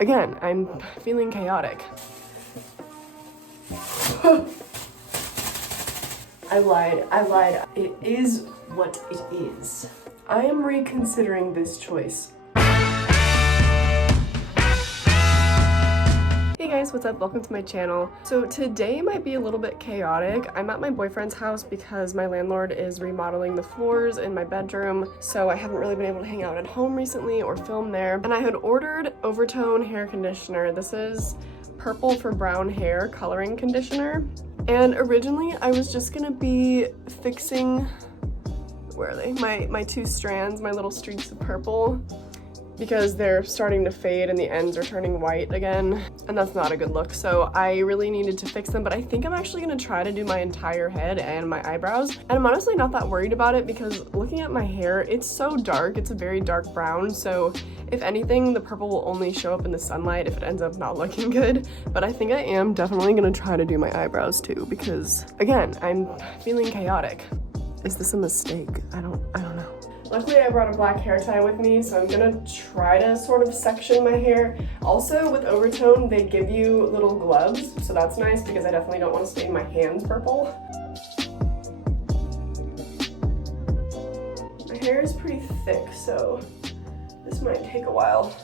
Again, I'm feeling chaotic. I lied. It is what it is. I am reconsidering this choice. Hey guys, what's up? Welcome to my channel. So today might be a little bit chaotic. I'm at my boyfriend's house because my landlord is remodeling the floors in my bedroom, so I haven't really been able to hang out at home recently or film there. And I had ordered Overtone hair conditioner. This is purple for brown hair coloring conditioner. And originally I was just gonna be fixing, where are they? My two strands, my little streaks of purple, because they're starting to fade and the ends are turning white again, and that's not a good look. So I really needed to fix them, but I think I'm actually gonna try to do my entire head and my eyebrows. And I'm honestly not that worried about it because looking at my hair, it's so dark. It's a very dark brown. So if anything, the purple will only show up in the sunlight if it ends up not looking good. But I think I am definitely gonna try to do my eyebrows too, because again, I'm feeling chaotic. Is this a mistake? I don't know. Luckily, I brought a black hair tie with me, so I'm gonna try to sort of section my hair. Also, with Overtone, they give you little gloves, so that's nice because I definitely don't want to stain my hands purple. My hair is pretty thick, so this might take a while.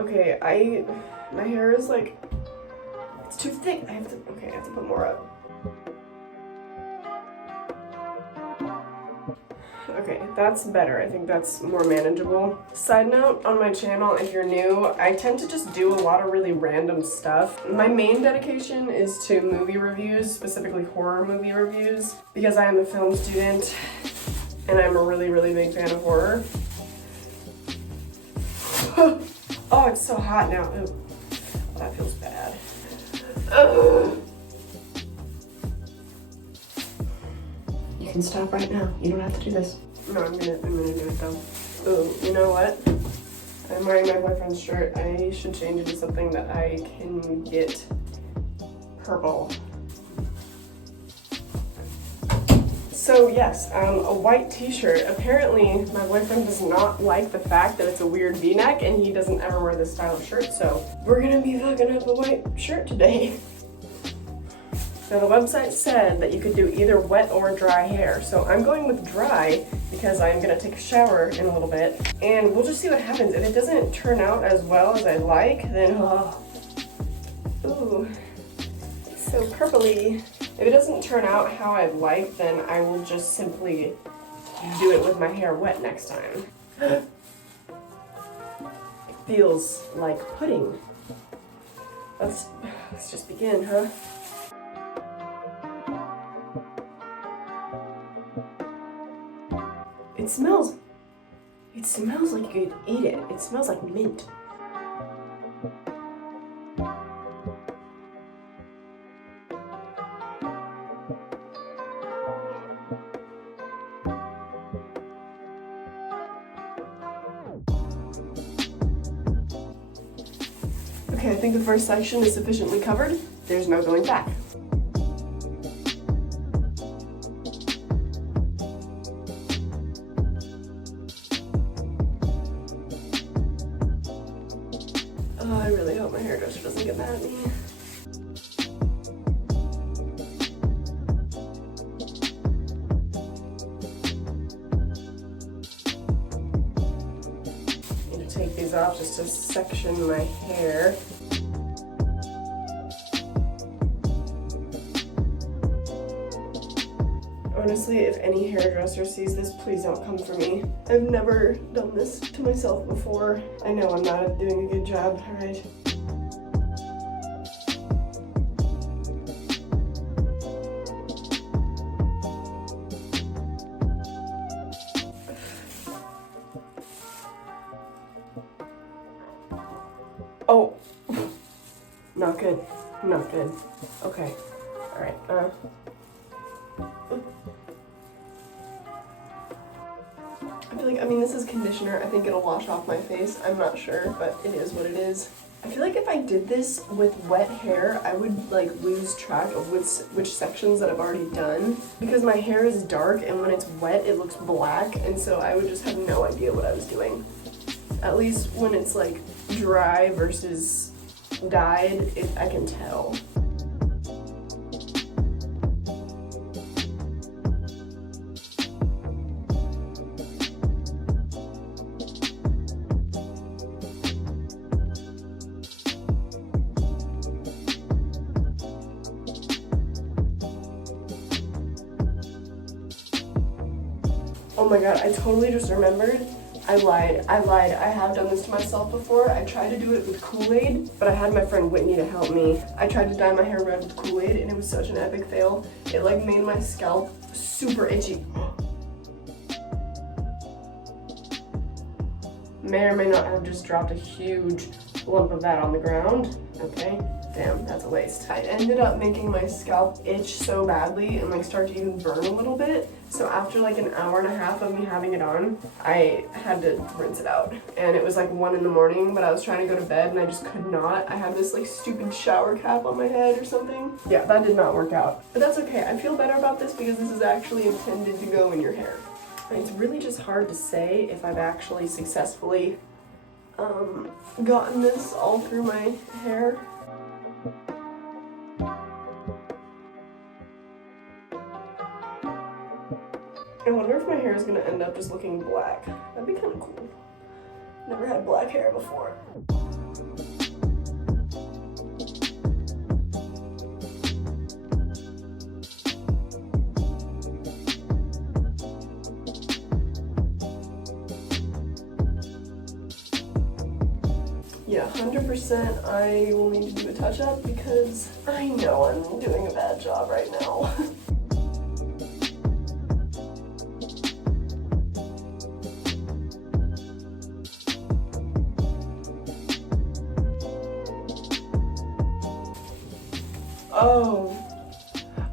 Okay, my hair is like, it's too thick. I have to put more up. Okay, that's better. I think that's more manageable. Side note, on my channel, if you're new, I tend to just do a lot of really random stuff. My main dedication is to movie reviews, specifically horror movie reviews, because I am a film student and I'm a really, really big fan of horror. Oh, it's so hot now. Ooh, that feels bad. Ugh. You can stop right now. You don't have to do this. No, I'm gonna do it though. Ooh, you know what? I'm wearing my boyfriend's shirt. I should change it to something that I can get purple. So yes, a white t-shirt. Apparently, my boyfriend does not like the fact that it's a weird v-neck and he doesn't ever wear this style of shirt, so we're gonna be fucking up a white shirt today. Now the website said that you could do either wet or dry hair, so I'm going with dry because I'm gonna take a shower in a little bit, and we'll just see what happens. If it doesn't turn out as well as I like, then ooh, it's so purpley. If it doesn't turn out how I'd like, then I will just simply do it with my hair wet next time. It feels like pudding. Let's just begin, huh? It smells like you could eat it. It smells like mint. Okay, I think the first section is sufficiently covered. There's no going back. Oh, I really hope my hairdresser doesn't get mad at me. I'm gonna take these off just to section my hair. Honestly, if any hairdresser sees this, please don't come for me. I've never done this to myself before. I know I'm not doing a good job, alright? Oh, not good, not good. Okay, alright, I mean, this is conditioner. I think it'll wash off my face. I'm not sure, but it is what it is. I feel like if I did this with wet hair, I would like lose track of which sections that I've already done, because my hair is dark and when it's wet it looks black, and so I would just have no idea what I was doing. At least when it's like dry versus dyed, I can tell. Oh my god, I totally just remembered. I lied. I have done this to myself before. I tried to do it with Kool-Aid, but I had my friend Whitney to help me. I tried to dye my hair red with Kool-Aid and it was such an epic fail. It like made my scalp super itchy. May or may not have just dropped a huge lump of that on the ground. Okay, damn, that's a waste. I ended up making my scalp itch so badly and like start to even burn a little bit. So after like an hour and a half of me having it on, I had to rinse it out. And it was like 1 in the morning, but I was trying to go to bed and I just could not. I had this like stupid shower cap on my head or something. Yeah, that did not work out. But that's okay, I feel better about this because this is actually intended to go in your hair. And it's really just hard to say if I've actually successfully gotten this all through my hair. I wonder if my hair is gonna end up just looking black. That'd be kind of cool. Never had black hair before. Yeah, 100% I will need to do a touch-up because I know I'm doing a bad job right now.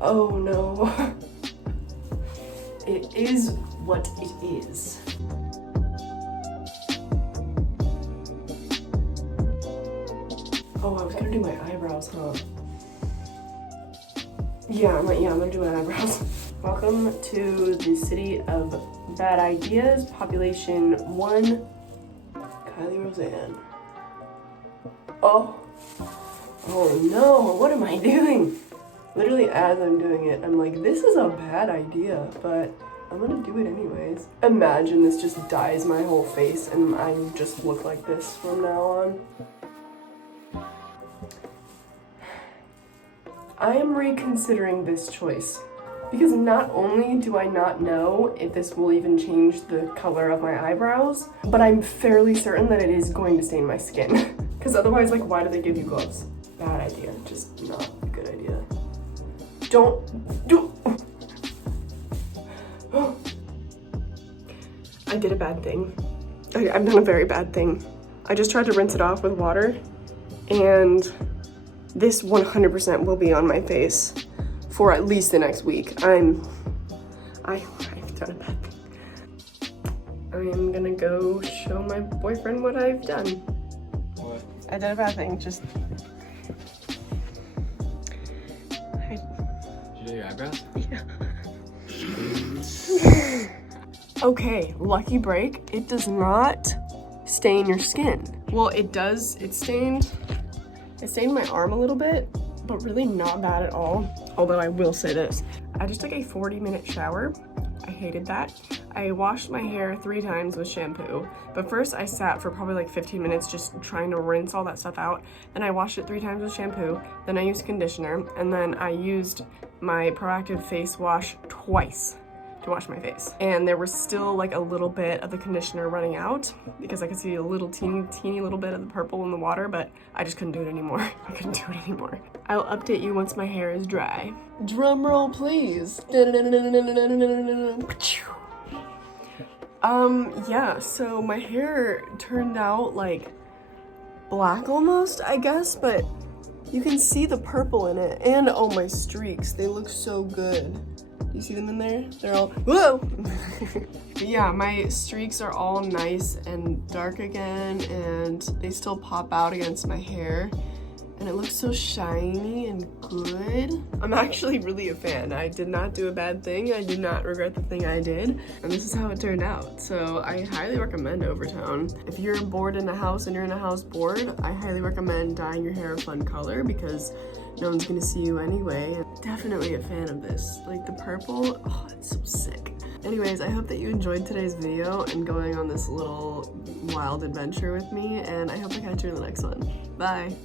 Oh no. It is what it is. Oh, I was gonna do my eyebrows, huh? Yeah, I'm gonna do my eyebrows. Welcome to the city of bad ideas, population 1, Kylie Roseanne. Oh no, what am I doing? Literally as I'm doing it, I'm like, this is a bad idea, but I'm gonna do it anyways. Imagine this just dyes my whole face and I just look like this from now on. I am reconsidering this choice because not only do I not know if this will even change the color of my eyebrows, but I'm fairly certain that it is going to stain my skin. Because otherwise, like, why do they give you gloves? Bad idea, just not a good idea. Don't do. I did a bad thing. I've done a very bad thing. I just tried to rinse it off with water, and this 100% will be on my face for at least the next week. I've done a bad thing. I am gonna go show my boyfriend what I've done. What? I did a bad thing, just. Did you do your eyebrows? Yeah. Okay, lucky break. It does not stain your skin. Well, it does. It stained my arm a little bit, but really not bad at all. Although I will say this, I just took a 40-minute shower. I hated that. I washed my hair 3 times with shampoo, but first I sat for probably like 15 minutes just trying to rinse all that stuff out. Then I washed it 3 times with shampoo, then I used conditioner, and then I used my Proactive face wash twice to wash my face. And there was still like a little bit of the conditioner running out because I could see a little teeny little bit of the purple in the water, but I just couldn't do it anymore. I couldn't do it anymore. I'll update you once my hair is dry. Drum roll, please. Yeah, so my hair turned out like black almost, I guess, but you can see the purple in it. And oh, my streaks, they look so good. You see them in there? They're all, whoa! But yeah, my streaks are all nice and dark again, and they still pop out against my hair. And it looks so shiny and good. I'm actually really a fan. I did not do a bad thing. I do not regret the thing I did. And this is how it turned out. So I highly recommend Overtone. If you're bored in a house and you're in a house bored, I highly recommend dyeing your hair a fun color because no one's gonna see you anyway. I'm definitely a fan of this. Like the purple, oh, it's so sick. Anyways, I hope that you enjoyed today's video and going on this little wild adventure with me, and I hope I catch you in the next one. Bye.